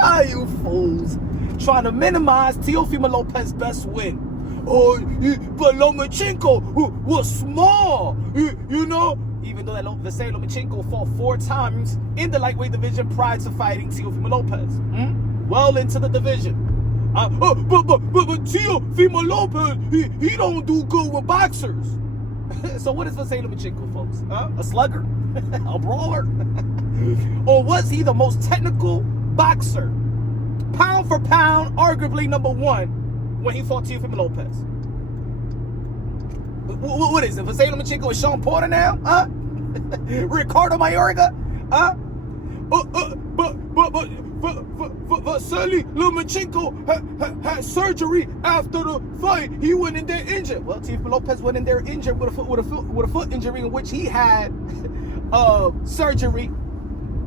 Ah, you fools. Trying to minimize Teofimo Lopez's best win. Oh, but Lomachenko was small, you know? Even though that Vasily Lomachenko fought 4 times in the lightweight division prior to fighting Teofimo Lopez. Well into the division. But Teofimo Lopez, he don't do good with boxers. So what is Vasily Lomachenko, folks? A slugger? A brawler? Or was he the most technical boxer? Pound for pound, arguably #1 when he fought Teofimo Lopez. What is it? Vasily Lomachenko is Sean Porter now? Ricardo Mayorga? But Vasily Lomachenko had surgery after the fight. He went in there injured. Well, Teofimo Lopez went in there injured with a foot injury in which he had surgery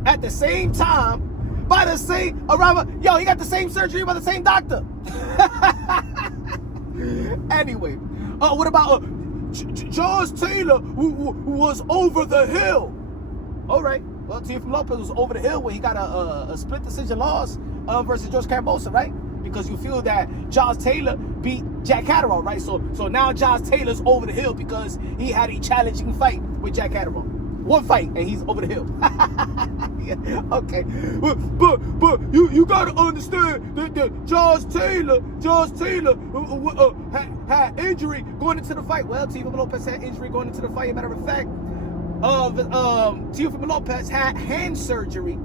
at the same time by the same he got the same surgery by the same doctor. Anyway, what about Charles Taylor who was over the hill? All right. Well, Teofimo Lopez was over the hill when he got a split decision loss versus George Kambosos, right? Because you feel that Josh Taylor beat Jack Catterall, right? So now Josh Taylor's over the hill because he had a challenging fight with Jack Catterall. One fight and he's over the hill. Yeah, okay, but you gotta understand that Josh Taylor had injury going into the fight. Well, Teofimo Lopez had injury going into the fight. As a matter of fact, Teofimo Lopez had hand surgery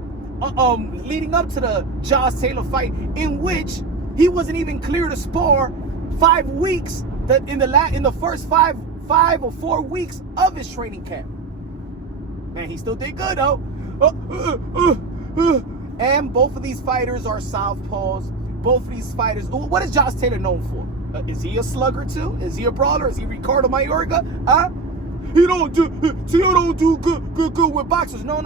leading up to the Josh Taylor fight, in which he wasn't even clear to spar 5 weeks in the first five or 4 weeks of his training camp. Man, he still did good though. And both of these fighters are southpaws. Both of these fighters. What is Josh Taylor known for? Is he a slugger too? Is he a brawler? Is he Ricardo Mayorga? Teo don't do good with boxers. No.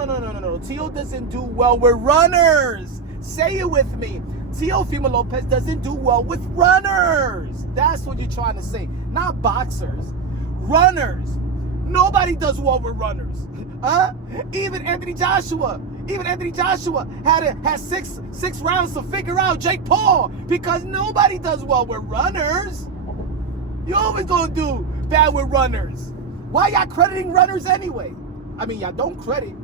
Teo doesn't do well with runners. Say it with me. Teofimo Lopez doesn't do well with runners. That's what you're trying to say. Not boxers. Runners. Nobody does well with runners. Even Anthony Joshua had six rounds to figure out Jake Paul, because nobody does well with runners. You always gonna do bad with runners. Why y'all crediting runners anyway? I mean, y'all don't credit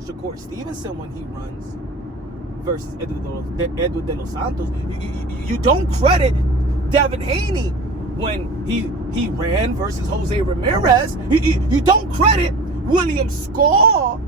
Shakur Stevenson when he runs versus Edward De Los Santos. You don't credit Devin Haney when he ran versus Jose Ramirez. You don't credit William Score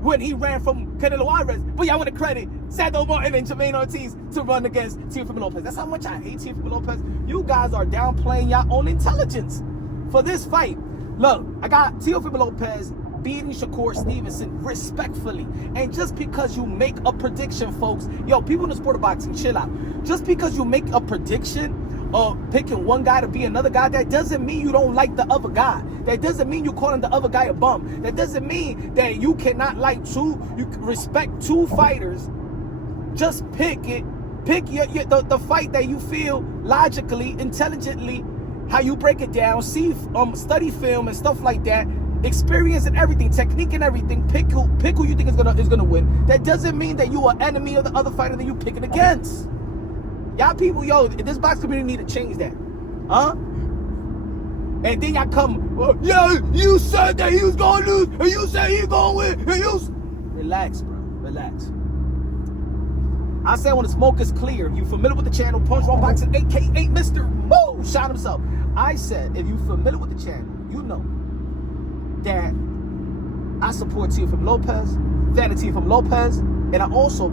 when he ran from Canelo Alvarez. But y'all want to credit Sando Martin and Jermaine Ortiz to run against Teofimo Lopez. That's how much I hate Teofimo Lopez. You guys are downplaying your own intelligence for this fight. Look, I got Teofimo Lopez beating Shakur Stevenson respectfully. And just because you make a prediction, folks, people in the sport of boxing, chill out. Just because you make a prediction of picking one guy to be another guy, that doesn't mean you don't like the other guy. That doesn't mean you calling the other guy a bum. That doesn't mean that you cannot you respect 2 fighters. Just pick the fight that you feel logically, intelligently, how you break it down, study film and stuff like that, experience and everything, technique and everything. Pick who you think is gonna win. That doesn't mean that you are enemy of the other fighter that you picking against. Y'all people, this box community need to change that. And then y'all come, you said that he was gonna lose, and you said he gonna win, and relax, bro, relax. I said when the smoke is clear. You familiar with the channel, Punch Wrong Boxing, aka Mr. Woo, shot himself. I said, if you familiar with the channel, you know that I support Teofimo Lopez, fan of Teofimo Lopez, and I also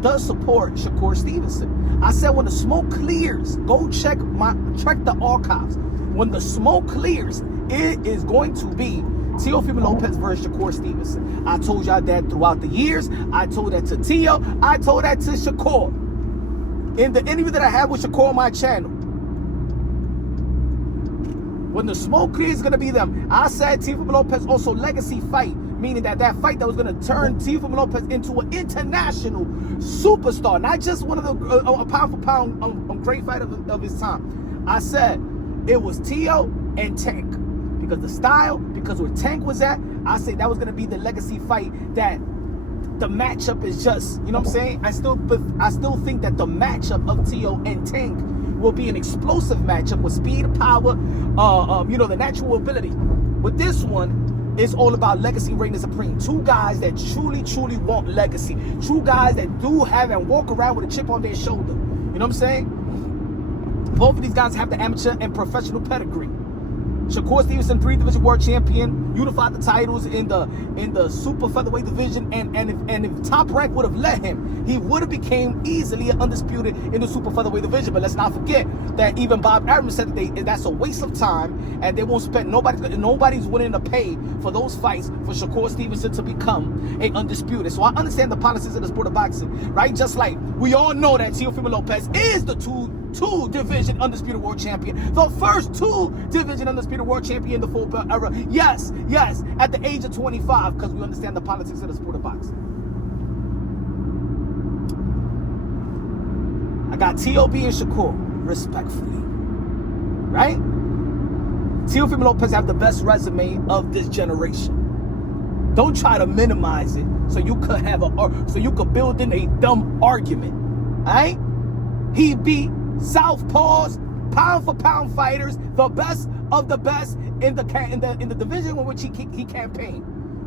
does support Shakur Stevenson. I said when the smoke clears, go check the archives. When the smoke clears, it is going to be Teofimo Lopez versus Shakur Stevenson. I told y'all that throughout the years. I told that to Teo. I told that to Shakur. In the interview that I had with Shakur on my channel. When the smoke clears, it's going to be them. I said Teofimo Lopez also legacy fight, meaning that fight that was going to turn Teofimo Lopez into an international superstar, not just one of the pound for pound great fighter of his time. I said it was Teo and Tank, because the style, because where Tank was at. I said that was going to be the legacy fight that the matchup is just, you know what I'm saying? I still think that the matchup of Tio and Tank will be an explosive matchup with speed, power, the natural ability. But this one is all about legacy reigning supreme. Two guys that truly want legacy. Two guys that do have and walk around with a chip on their shoulder. You know what I'm saying? Both of these guys have the amateur and professional pedigree. Shakur Stevenson, 3-division world champion, unified the titles in the super featherweight division, and if Top Rank would have let him, he would have became easily undisputed in the super featherweight division. But let's not forget that even Bob Arum said that that's a waste of time, and they won't spend nobody's willing to pay for those fights for Shakur Stevenson to become a undisputed. So I understand the politics of the sport of boxing, right? Just like we all know that Teofimo Lopez is the two-division undisputed world champion, the first two-division undisputed world champion in the full belt era. Yes, at the age of 25, because we understand the politics of the sport of boxing. I got T.O.B. and Shakur, respectfully, right? Teofimo Lopez have the best resume of this generation. Don't try to minimize it so you could build in a dumb argument, all right? He beat southpaws, pound for pound fighters, the best of the best in the division in which he campaigned.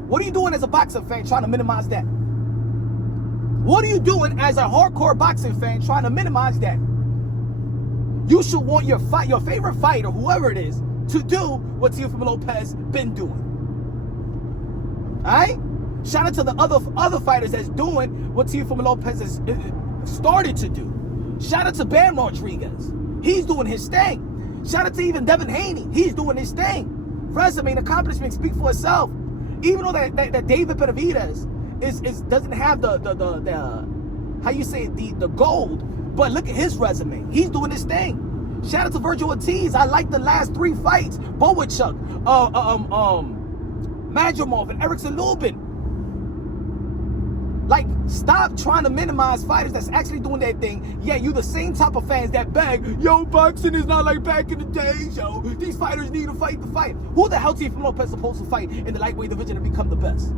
What are you doing as a boxing fan trying to minimize that? What are you doing as a hardcore boxing fan trying to minimize that? You should want your favorite fighter, whoever it is, to do what Teofimo Lopez been doing. All right? Shout out to the other fighters that's doing what Teofimo Lopez has started to do. Shout out to Bam Rodriguez. He's doing his thing. Shout out to even Devin Haney. He's doing his thing. Resume and accomplishment speak for itself. Even though that David Benavidez doesn't have the gold, but look at his resume. He's doing his thing. Shout out to Virgil Ortiz. I like the last 3 fights. Bowichuk, Madrimov, and Erickson Lubin. Like, stop trying to minimize fighters that's actually doing their thing. Yeah, you the same type of fans that beg, yo, boxing is not like back in the days, yo. These fighters need to fight the fight. Who the hell Teofimo Lopez supposed to fight in the lightweight division to become the best?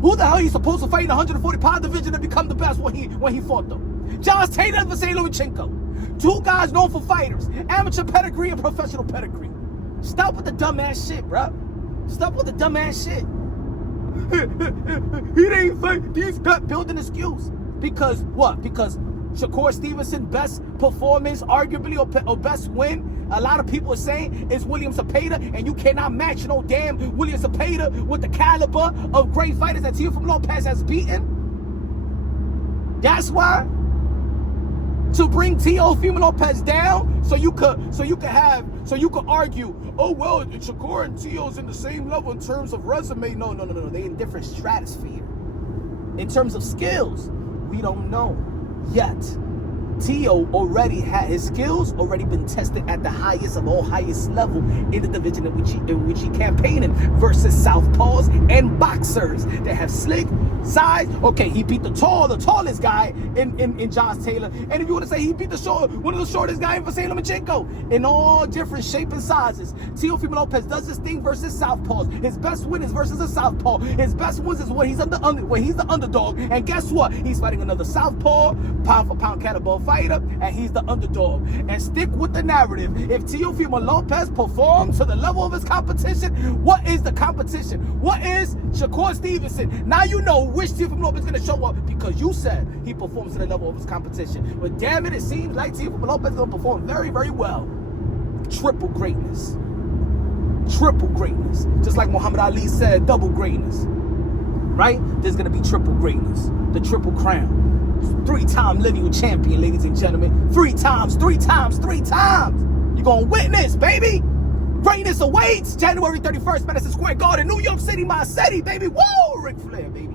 Who the hell he's supposed to fight in the 140-pound division to become the best when he fought them? Josh Taylor and Vasily Lomachenko. 2 guys known for fighters. Amateur pedigree and professional pedigree. Stop with the dumbass shit, bro. Stop with the dumbass shit. He didn't fight. He's not building an excuse. Because what? Because Shakur Stevenson best performance, arguably, or best win, a lot of people are saying is William Zepeda, and you cannot match no damn William Zepeda with the caliber of great fighters that Teofimo Lopez has beaten. That's why. To bring Teofimo Lopez down, so you could argue, oh well, Shakur and Teo's in the same level in terms of resume. No, they in different stratosphere. In terms of skills, we don't know yet. Tio already had his skills already been tested at the highest of all highest level in the division in which he campaigning versus southpaws and boxers that have slick size. Okay, he beat the tallest guy in Josh Taylor, and if you want to say he beat one of the shortest guy in Vasily Lomachenko, in all different shape and sizes. Teofimo Lopez does this thing versus southpaws. His best win is versus a southpaw. His best wins is when he's the underdog, and guess what? He's fighting another southpaw, pound for pound cannibal fighter, and he's the underdog. And stick with the narrative. If Teofimo Lopez performs to the level of his competition, what is the competition? What is Shakur Stevenson? Now you know which Teofimo Lopez is going to show up, because you said he performs to the level of his competition. But damn it seems like Teofimo Lopez is going to perform very, very well. Triple greatness. Triple greatness. Just like Muhammad Ali said, double greatness. Right? There's going to be triple greatness. The triple crown. 3-time lineal champion, ladies and gentlemen. 3 times. You're going to witness, baby. Greatness awaits. January 31st, Madison Square Garden, New York City, my city, baby. Woo! Ric Flair, baby.